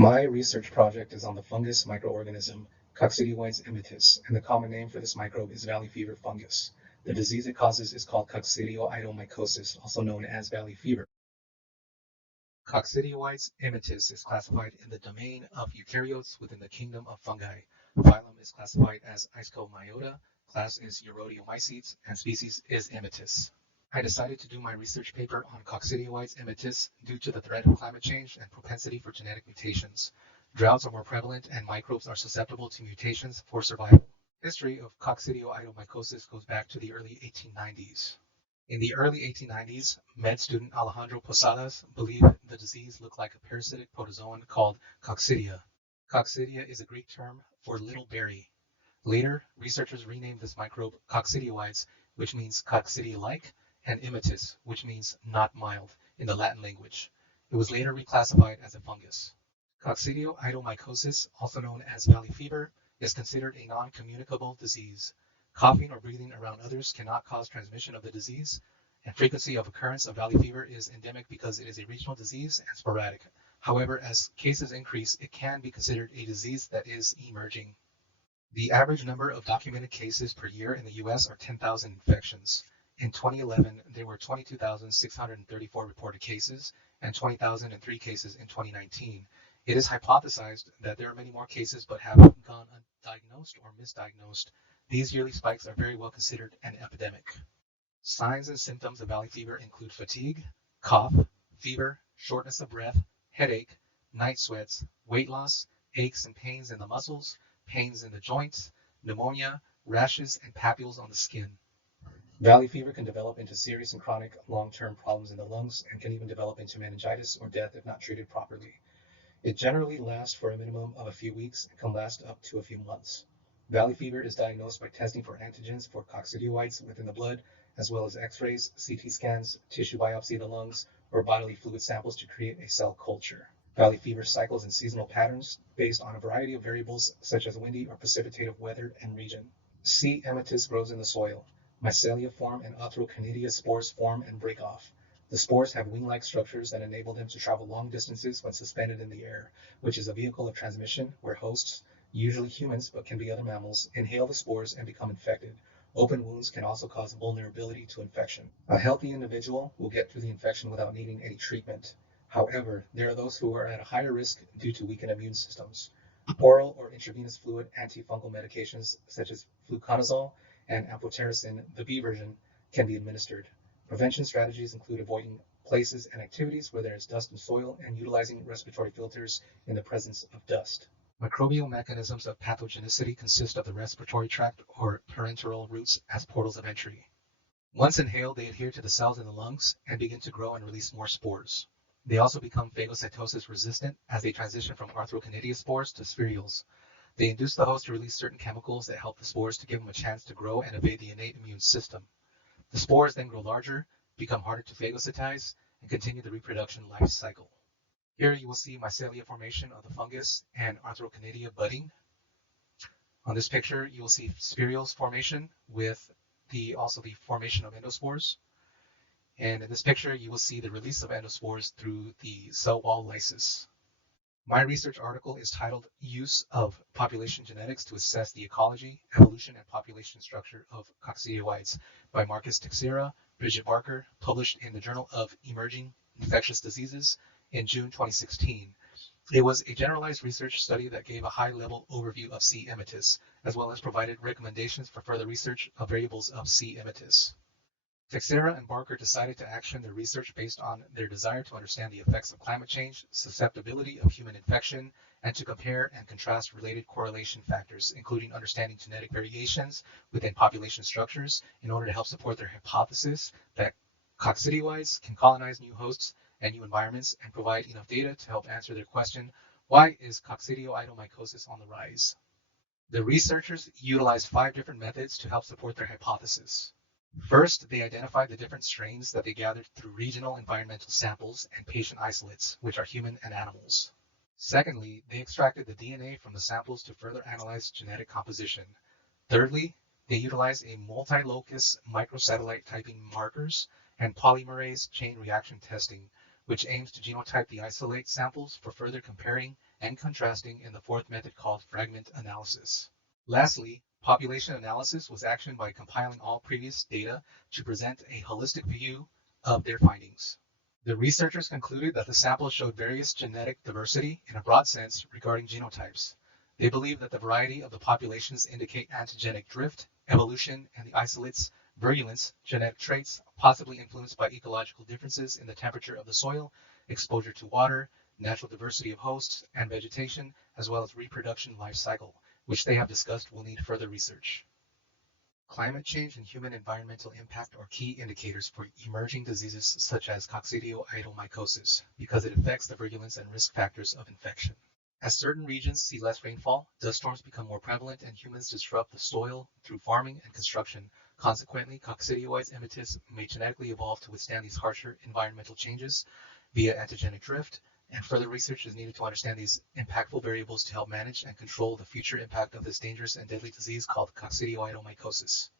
My research project is on the fungus microorganism Coccidioides immitis, and the common name for this microbe is valley fever fungus. The disease it causes is called coccidioidomycosis, also known as valley fever. Coccidioides immitis is classified in the domain of eukaryotes within the kingdom of fungi. Phylum is classified as Ischomyota, class is Urodiomycetes, and species is immitis. I decided to do my research paper on Coccidioides immitis due to the threat of climate change and propensity for genetic mutations. Droughts are more prevalent and microbes are susceptible to mutations for survival. History of coccidioidomycosis goes back to the early 1890s. In the early 1890s, med student Alejandro Posadas believed the disease looked like a parasitic protozoan called Coccidia. Coccidia is a Greek term for little berry. Later, researchers renamed this microbe Coccidioides, which means coccidia-like, and immitis, which means not mild in the Latin language. It was later reclassified as a fungus. Coccidioidomycosis, also known as valley fever, is considered a non-communicable disease. Coughing or breathing around others cannot cause transmission of the disease, and frequency of occurrence of valley fever is endemic because it is a regional disease and sporadic. However, as cases increase, it can be considered a disease that is emerging. The average number of documented cases per year in the US are 10,000 infections. In 2011, there were 22,634 reported cases and 20,003 cases in 2019. It is hypothesized that there are many more cases but have gone undiagnosed or misdiagnosed. These yearly spikes are very well considered an epidemic. Signs and symptoms of valley fever include fatigue, cough, fever, shortness of breath, headache, night sweats, weight loss, aches and pains in the muscles, pains in the joints, pneumonia, rashes, and papules on the skin. Valley fever can develop into serious and chronic long-term problems in the lungs and can even develop into meningitis or death if not treated properly. It generally lasts for a minimum of a few weeks and can last up to a few months. Valley fever is diagnosed by testing for antigens for coccidioides within the blood, as well as x-rays, CT scans, tissue biopsy of the lungs, or bodily fluid samples to create a cell culture. Valley fever cycles in seasonal patterns based on a variety of variables such as windy or precipitative weather and region. C. emmetis grows in the soil. Mycelia form and Arthroconidia spores form and break off. The spores have wing-like structures that enable them to travel long distances when suspended in the air, which is a vehicle of transmission where hosts, usually humans but can be other mammals, inhale the spores and become infected. Open wounds can also cause vulnerability to infection. A healthy individual will get through the infection without needing any treatment. However, there are those who are at a higher risk due to weakened immune systems. Oral or intravenous fluid antifungal medications such as fluconazole and amphotericin, the B version, can be administered. Prevention strategies include avoiding places and activities where there is dust and soil and utilizing respiratory filters in the presence of dust. Microbial mechanisms of pathogenicity consist of the respiratory tract or parenteral routes as portals of entry. Once inhaled, they adhere to the cells in the lungs and begin to grow and release more spores. They also become phagocytosis resistant as they transition from Arthroconidia spores to spherules. They induce the host to release certain chemicals that help the spores to give them a chance to grow and evade the innate immune system. The spores then grow larger, become harder to phagocytize, and continue the reproduction life cycle. Here you will see mycelia formation of the fungus and Arthroconidia budding. On this picture, you will see spherules formation with also the formation of endospores. And in this picture, you will see the release of endospores through the cell wall lysis. My research article is titled Use of Population Genetics to Assess the Ecology, Evolution, and Population Structure of Coccidioides by Marcus Teixeira, Bridget Barker, published in the Journal of Emerging Infectious Diseases in June 2016. It was a generalized research study that gave a high-level overview of C. emmetis, as well as provided recommendations for further research of variables of C. emmetis. Teixeira and Barker decided to action their research based on their desire to understand the effects of climate change, susceptibility of human infection, and to compare and contrast related correlation factors, including understanding genetic variations within population structures in order to help support their hypothesis that coccidioides can colonize new hosts and new environments and provide enough data to help answer their question, why is coccidioidomycosis on the rise? The researchers utilized 5 different methods to help support their hypothesis. First, they identified the different strains that they gathered through regional environmental samples and patient isolates, which are human and animals. Secondly, they extracted the DNA from the samples to further analyze genetic composition. Thirdly, they utilized a multi-locus microsatellite typing markers and polymerase chain reaction testing, which aims to genotype the isolate samples for further comparing and contrasting in the fourth method called fragment analysis. Lastly, population analysis was actioned by compiling all previous data to present a holistic view of their findings. The researchers concluded that the samples showed various genetic diversity in a broad sense regarding genotypes. They believe that the variety of the populations indicate antigenic drift, evolution, and the isolate's virulence, genetic traits, possibly influenced by ecological differences in the temperature of the soil, exposure to water, natural diversity of hosts and vegetation, as well as reproduction life cycle, which they have discussed will need further research. Climate change and human environmental impact are key indicators for emerging diseases such as coccidioidomycosis because it affects the virulence and risk factors of infection. As certain regions see less rainfall, dust storms become more prevalent and humans disrupt the soil through farming and construction. Consequently, Coccidioides immitis may genetically evolve to withstand these harsher environmental changes via antigenic drift, and further research is needed to understand these impactful variables to help manage and control the future impact of this dangerous and deadly disease called coccidioidomycosis.